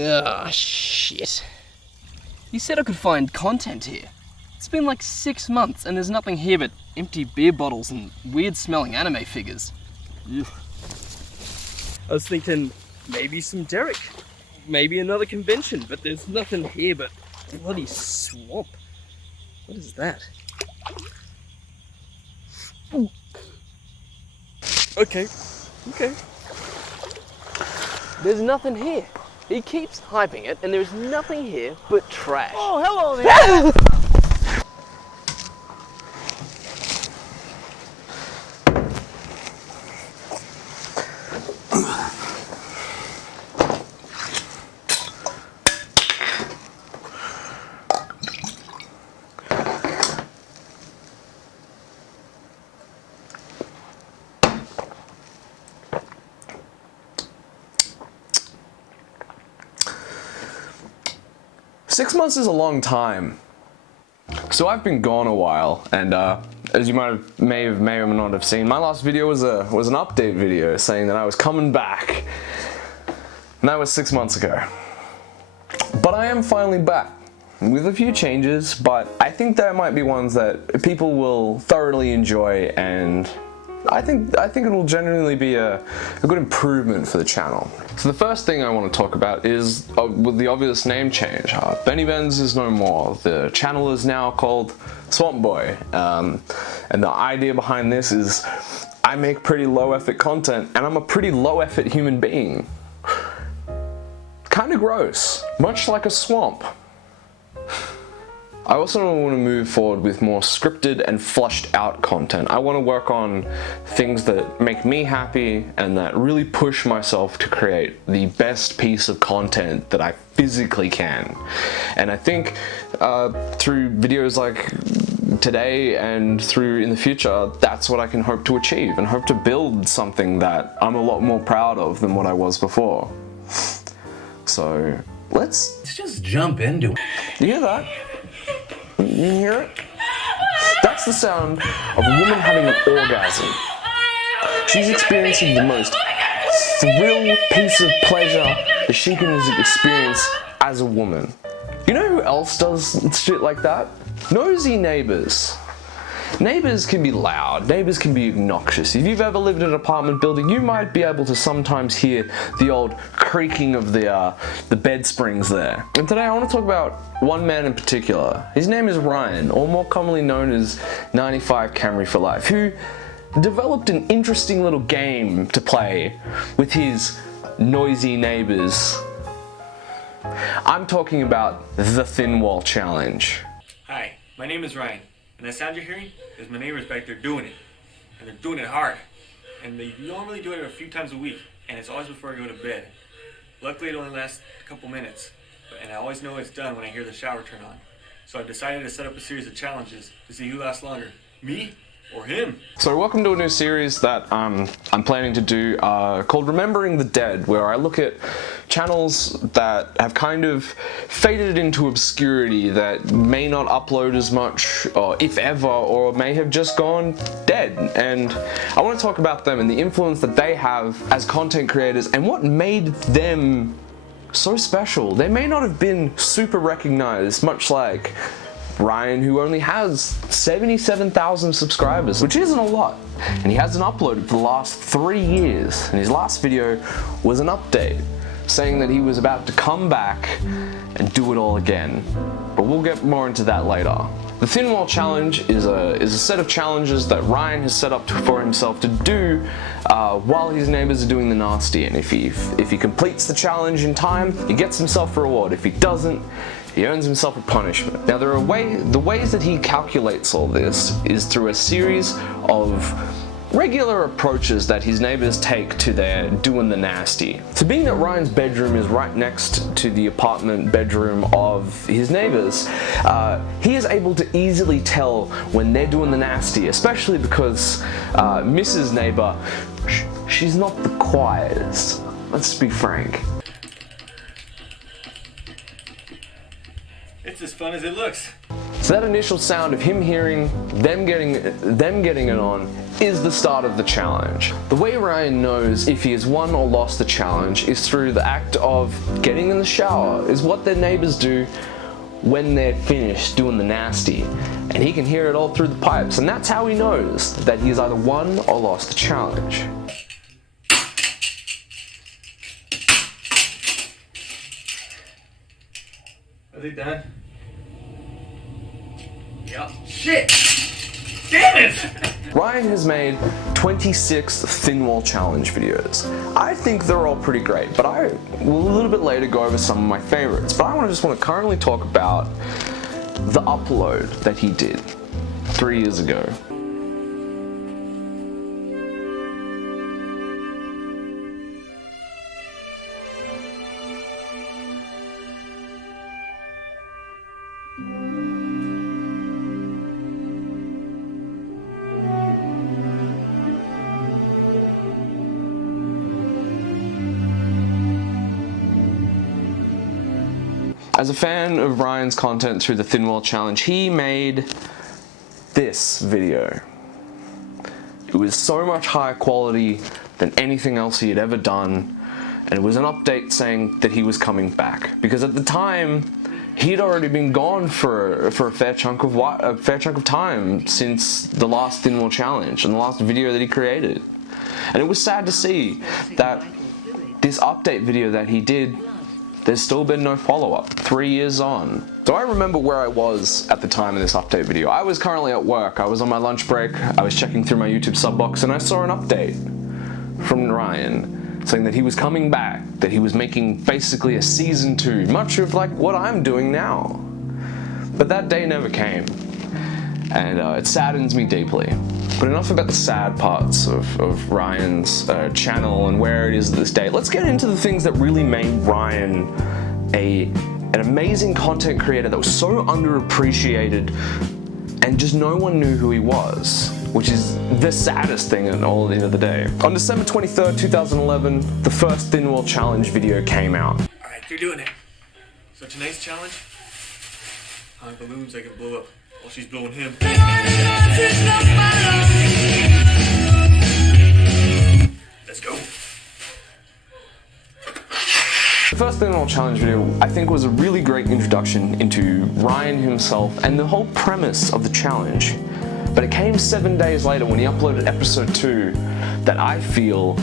Ah, shit. You said I could find content here. It's been like 6 months and there's nothing here but empty beer bottles and weird smelling anime figures. Ugh. I was thinking maybe some Derek, maybe another convention, but there's nothing here but bloody swamp. What is that? Ooh. Okay. There's nothing here. He keeps hyping it and there's nothing here but trash. Oh, hello there! 6 months is a long time. So I've been gone a while, and as you may or may not have seen, my last video was an update video saying that I was coming back. And that was 6 months ago. But I am finally back with a few changes, but I think there might be ones that people will thoroughly enjoy, and I think it will genuinely be a good improvement for the channel. So the first thing I want to talk about is with the obvious name change. Benny Benz is no more. The channel is now called Swamp Boy, and the idea behind this is I make pretty low effort content, and I'm a pretty low effort human being. Kinda gross, much like a swamp. I also want to move forward with more scripted and flushed out content. I want to work on things that make me happy and that really push myself to create the best piece of content that I physically can. And I think through videos like today and through in the future, that's what I can hope to achieve and hope to build something that I'm a lot more proud of than what I was before. So let's just jump into it. You hear that? You hear it? That's the sound of a woman having an orgasm. She's experiencing the most thrill piece of pleasure that she can experience as a woman. You know who else does shit like that? Nosy neighbors. Neighbors can be loud, neighbors can be obnoxious. If you've ever lived in an apartment building, you might be able to sometimes hear the old creaking of the bed springs there. And today I want to talk about one man in particular. His name is Ryan, or more commonly known as 95Camry4Life, who developed an interesting little game to play with his noisy neighbors. I'm talking about the Thin Wall Challenge. Hi, my name is Ryan. And that sound you're hearing is my neighbors back there doing it. And they're doing it hard. And they normally do it a few times a week. And it's always before I go to bed. Luckily it only lasts a couple minutes. And I always know it's done when I hear the shower turn on. So I've decided to set up a series of challenges to see who lasts longer. Me or him. So welcome to a new series that I'm planning to do called Remembering the Dead, where I look at channels that have kind of faded into obscurity, that may not upload as much, or if ever, or may have just gone dead. And I want to talk about them and the influence that they have as content creators and what made them so special. They may not have been super recognized, much like Ryan, who only has 77,000 subscribers, which isn't a lot, and he hasn't uploaded for the last 3 years, and his last video was an update saying that he was about to come back and do it all again. But we'll get more into that later. The Thin Wall Challenge is a set of challenges that Ryan has set up for himself to do while his neighbors are doing the nasty, and if he completes the challenge in time, he gets himself a reward. If he doesn't, he earns himself a punishment. Now the ways that he calculates all this is through a series of regular approaches that his neighbors take to their doing the nasty. So being that Ryan's bedroom is right next to the apartment bedroom of his neighbors, he is able to easily tell when they're doing the nasty, especially because Mrs. Neighbor, she's not the quietest. Let's be frank. It's as fun as it looks. So that initial sound of him hearing them getting it on is the start of the challenge. The way Ryan knows if he has won or lost the challenge is through the act of getting in the shower, is what their neighbors do when they're finished doing the nasty. And he can hear it all through the pipes, and that's how he knows that he's either won or lost the challenge. Is it done? Yep. Shit! Damn it! Ryan has made 26 thin wall challenge videos. I think they're all pretty great, but I will a little bit later go over some of my favorites. But I just want to currently talk about the upload that he did 3 years ago. As a fan of Ryan's content through the Thin Wall Challenge, he made this video. It was so much higher quality than anything else he had ever done, and it was an update saying that he was coming back. Because at the time, he'd already been gone for a fair chunk of time since the last Thin Wall Challenge and the last video that he created. And it was sad to see that this update video that he did, there's still been no follow-up, 3 years on. So I remember where I was at the time of this update video. I was currently at work, I was on my lunch break, I was checking through my YouTube sub box, and I saw an update from Ryan saying that he was coming back, that he was making basically a season 2, much of like what I'm doing now. But that day never came, and it saddens me deeply. But enough about the sad parts of Ryan's channel and where it is this day. Let's get into the things that really made Ryan an amazing content creator that was so underappreciated and just no one knew who he was, which is the saddest thing at all at the end of the day. On December 23rd, 2011, the first Thin Wall Challenge video came out. Alright, you're doing it. So tonight's challenge, how many balloons I can blow up while she's blowing him. Let's go. The first Thin Wall Challenge video, I think, was a really great introduction into Ryan himself and the whole premise of the challenge. But it came 7 days later when he uploaded episode 2 that I feel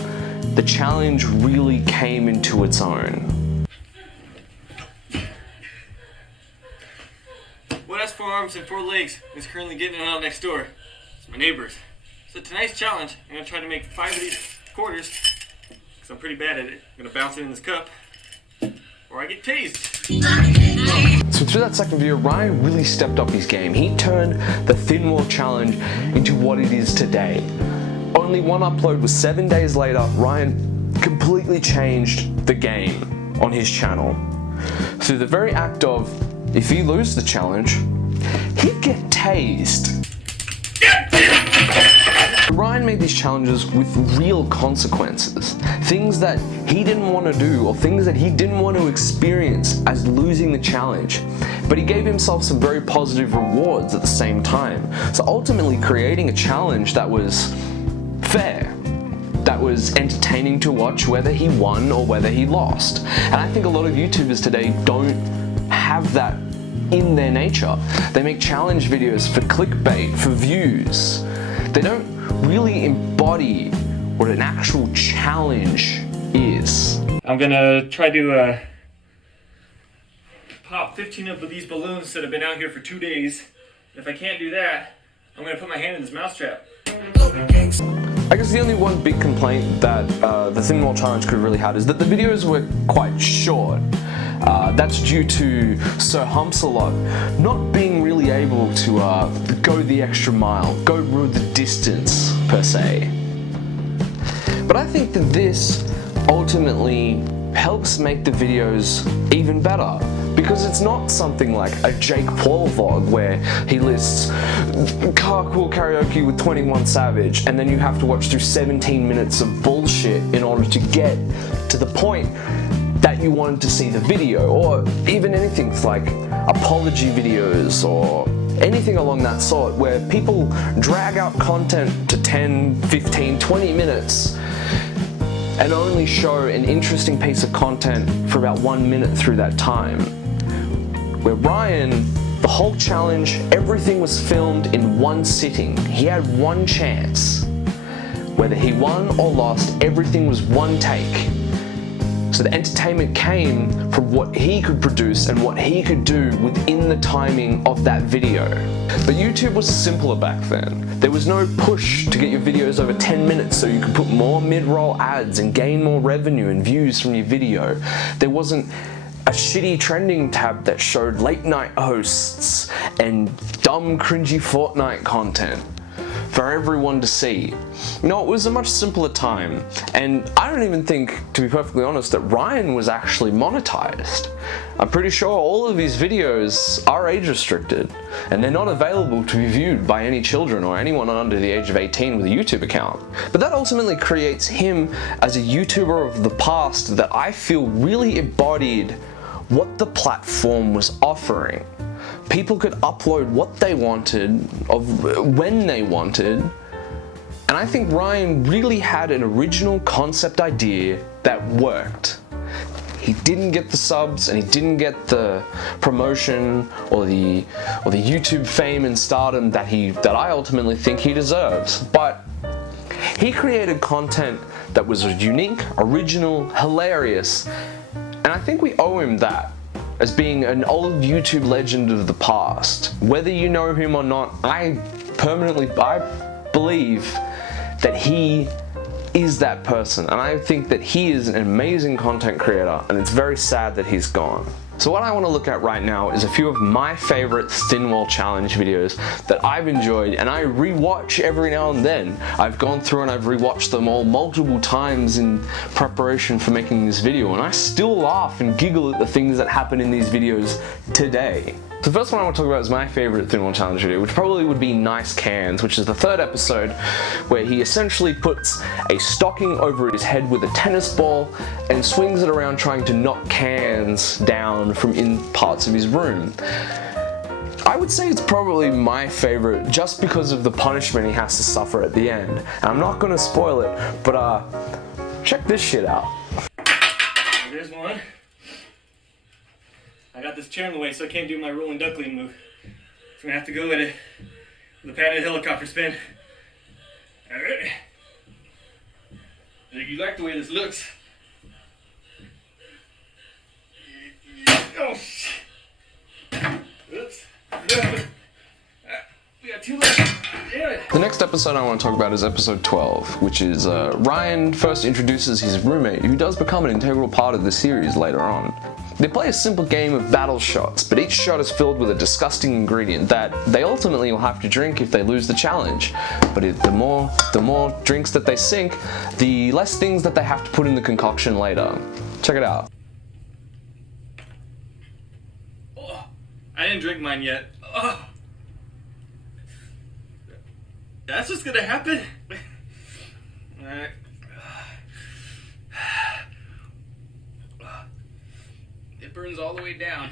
the challenge really came into its own. What has 4 arms and 4 legs and is currently getting it out next door? It's my neighbors. So tonight's challenge, I'm going to try to make 5 of these quarters, because I'm pretty bad at it. I'm going to bounce it in this cup, or I get tased. So through that second video, Ryan really stepped up his game. He turned the Thin Wall Challenge into what it is today. Only one upload was 7 days later, Ryan completely changed the game on his channel. Through the very act of, if he loses the challenge, he'd get tased. Ryan made these challenges with real consequences. Things that he didn't want to do, or things that he didn't want to experience as losing the challenge. But he gave himself some very positive rewards at the same time. So ultimately creating a challenge that was fair, that was entertaining to watch whether he won or whether he lost. And I think a lot of YouTubers today don't have that in their nature. They make challenge videos for clickbait, for views. They don't really embody what an actual challenge is. I'm gonna try to pop 15 of these balloons that have been out here for 2 days. If I can't do that, I'm gonna put my hand in this mousetrap. I guess the only one big complaint that the Thin Wall Challenge could have really had is that the videos were quite short. That's due to Sir Humps-a-Lot not being really able to go the extra mile, go the distance per se. But I think that this ultimately helps make the videos even better, because it's not something like a Jake Paul vlog where he lists carpool karaoke with 21 Savage and then you have to watch through 17 minutes of bullshit in order to get to the point that you wanted to see the video, or even anything like apology videos or anything along that sort, where people drag out content to 10, 15, 20 minutes and only show an interesting piece of content for about 1 minute through that time. Where Ryan, the whole challenge, everything was filmed in one sitting. He had one chance. Whether he won or lost, everything was one take. So the entertainment came from what he could produce and what he could do within the timing of that video. But YouTube was simpler back then. There was no push to get your videos over 10 minutes so you could put more mid-roll ads and gain more revenue and views from your video. There wasn't a shitty trending tab that showed late night hosts and dumb cringy Fortnite content for everyone to see. No, it was a much simpler time, and I don't even think, to be perfectly honest, that Ryan was actually monetized. I'm pretty sure all of his videos are age restricted, and they're not available to be viewed by any children or anyone under the age of 18 with a YouTube account. But that ultimately creates him as a YouTuber of the past that I feel really embodied what the platform was offering. People could upload what they wanted, of when they wanted, and I think Ryan really had an original concept idea that worked. He didn't get the subs and he didn't get the promotion or the YouTube fame and stardom that I ultimately think he deserves, but he created content that was unique, original, hilarious, and I think we owe him that. As being an old YouTube legend of the past. Whether you know him or not, I believe that he is that person, and I think that he is an amazing content creator, and it's very sad that he's gone. So what I want to look at right now is a few of my favorite thin wall challenge videos that I've enjoyed and I rewatch every now and then. I've gone through and I've rewatched them all multiple times in preparation for making this video, and I still laugh and giggle at the things that happen in these videos today. So the first one I want to talk about is my favorite thin wall challenge video, which probably would be Nice Cans, which is the third episode, where he essentially puts a stocking over his head with a tennis ball and swings it around trying to knock cans down from in parts of his room. I would say it's probably my favorite just because of the punishment he has to suffer at the end. And I'm not gonna spoil it, but check this shit out. There's one. I got this chair in the way, so I can't do my rolling duckling move. So I'm gonna have to go at it with a padded helicopter spin. Alright. You like the way this looks? Oh, shit. Oops. We got two left. Damn it. The next episode I want to talk about is episode 12, which is Ryan first introduces his roommate, who does become an integral part of the series later on. They play a simple game of battle shots, but each shot is filled with a disgusting ingredient that they ultimately will have to drink if they lose the challenge. But the more drinks that they sink, the less things that they have to put in the concoction later. Check it out. Oh, I didn't drink mine yet. Oh. That's what's gonna happen? Alright. It burns all the way down.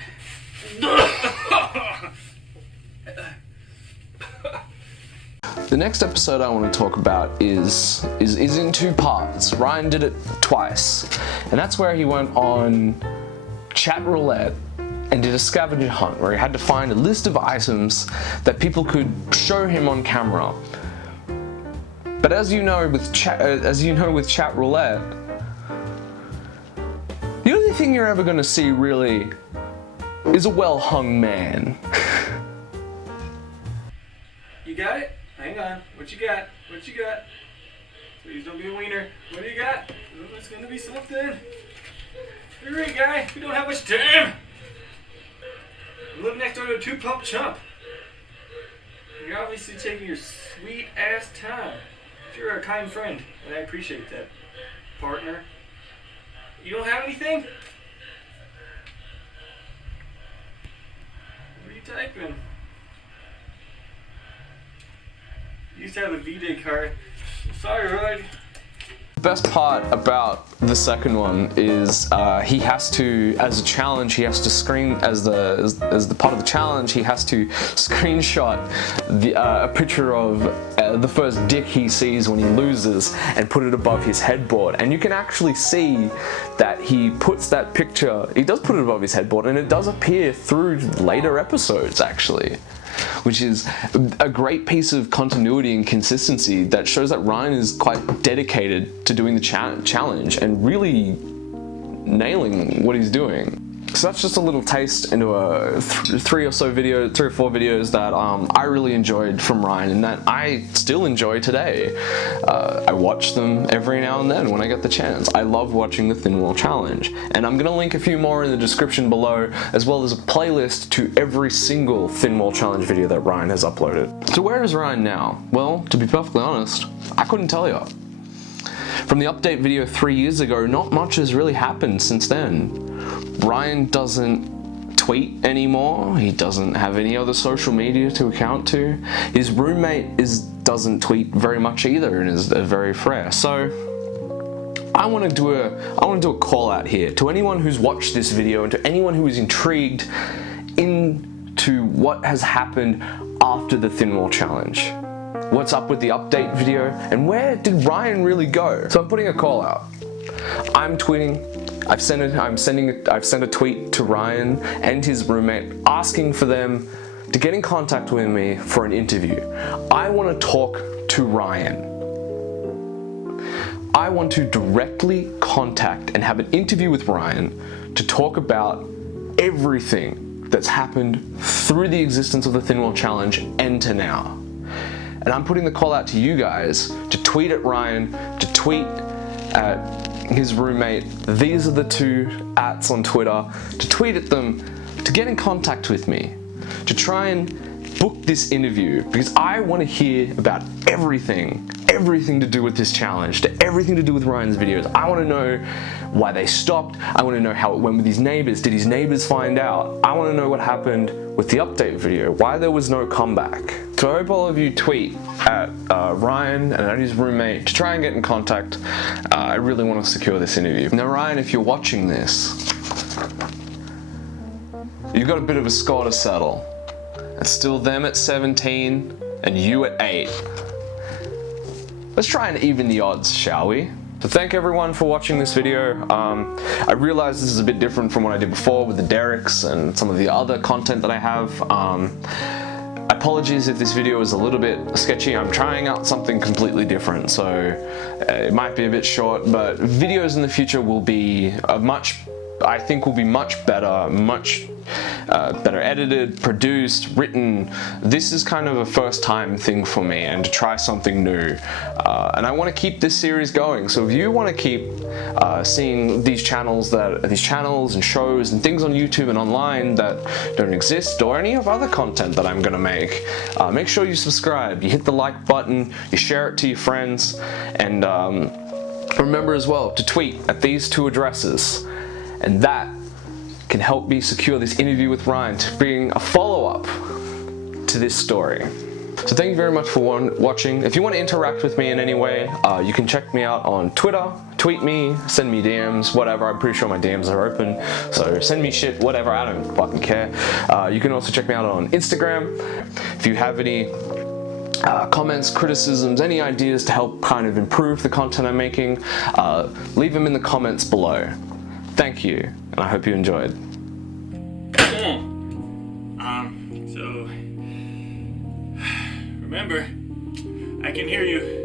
The next episode I want to talk about is in two parts. Ryan did it twice, and that's where he went on chat roulette and did a scavenger hunt where he had to find a list of items that people could show him on camera. But as you know with chat roulette, the only thing you're ever going to see really is a well-hung man. You got it? Hang on. What you got? What you got? Please don't be a wiener. What do you got? Oh, it's gonna be something. Hurry, guy. We don't have much time. You live next door to a two-pump chump. You're obviously taking your sweet-ass time. You're a kind friend, and I appreciate that, partner. You don't have anything? What are you typing? You used to have a V-Day card. Sorry, Rod. best part about the second one is he has to, as a challenge, he has to screen, as the part of the challenge, he has to screenshot a picture of the first dick he sees when he loses and put it above his headboard. And you can actually see that he puts that picture, he does put it above his headboard, and it does appear through later episodes actually, which is a great piece of continuity and consistency that shows that Ryan is quite dedicated to doing the challenge and really nailing what he's doing. So that's just a little taste into three or four videos that I really enjoyed from Ryan and that I still enjoy today. I watch them every now and then when I get the chance. I love watching the Thin Wall Challenge, and I'm gonna link a few more in the description below, as well as a playlist to every single Thin Wall Challenge video that Ryan has uploaded. So where is Ryan now? Well, to be perfectly honest, I couldn't tell you. From the update video 3 years ago, not much has really happened since then. Ryan doesn't tweet anymore. He doesn't have any other social media to account to. His roommate doesn't tweet very much either and is very fresh. So I want to do a call out here to anyone who's watched this video and to anyone who is intrigued into what has happened after the Thin Wall Challenge. What's up with the update video, and where did Ryan really go? So I'm putting a call out. I'm tweeting. I've sent a tweet to Ryan and his roommate asking for them to get in contact with me for an interview. I want to talk to Ryan. I want to directly contact and have an interview with Ryan to talk about everything that's happened through the existence of the Thin Wall Challenge and to now. And I'm putting the call out to you guys to tweet at Ryan, to tweet at his roommate. These are the two ats on Twitter. To tweet at them, to get in contact with me, to try and book this interview, because I want to hear about everything to do with this challenge, everything to do with Ryan's videos. I want to know why they stopped. I want to know how it went with his neighbors. Did his neighbors find out? I want to know what happened with the update video, why there was no comeback. So I hope all of you tweet at Ryan and at his roommate to try and get in contact. I really want to secure this interview. Now Ryan, if you're watching this, you've got a bit of a score to settle. It's still them at 17 and you at 8. Let's try and even the odds, shall we? So thank everyone for watching this video. I realize this is a bit different from what I did before with the Derricks and some of the other content that I have. Apologies if this video is a little bit sketchy. I'm trying out something completely different, so it might be a bit short, but videos in the future will be I think will be much better, better edited, produced, written. This is kind of a first time thing for me, and to try something new. And I want to keep this series going. So if you want to keep seeing these channels and shows and things on YouTube and online that don't exist, or any of other content that I'm gonna make sure you subscribe, you hit the like button, you share it to your friends, and remember as well to tweet at these two addresses. And that can help me secure this interview with Ryan to bring a follow-up to this story. So thank you very much for watching. If you want to interact with me in any way, you can check me out on Twitter, tweet me, send me DMs, whatever. I'm pretty sure my DMs are open, so send me shit, whatever, I don't fucking care. You can also check me out on Instagram. If you have any comments, criticisms, any ideas to help kind of improve the content I'm making, leave them in the comments below. Thank you, and I hope you enjoyed. So remember, I can hear you.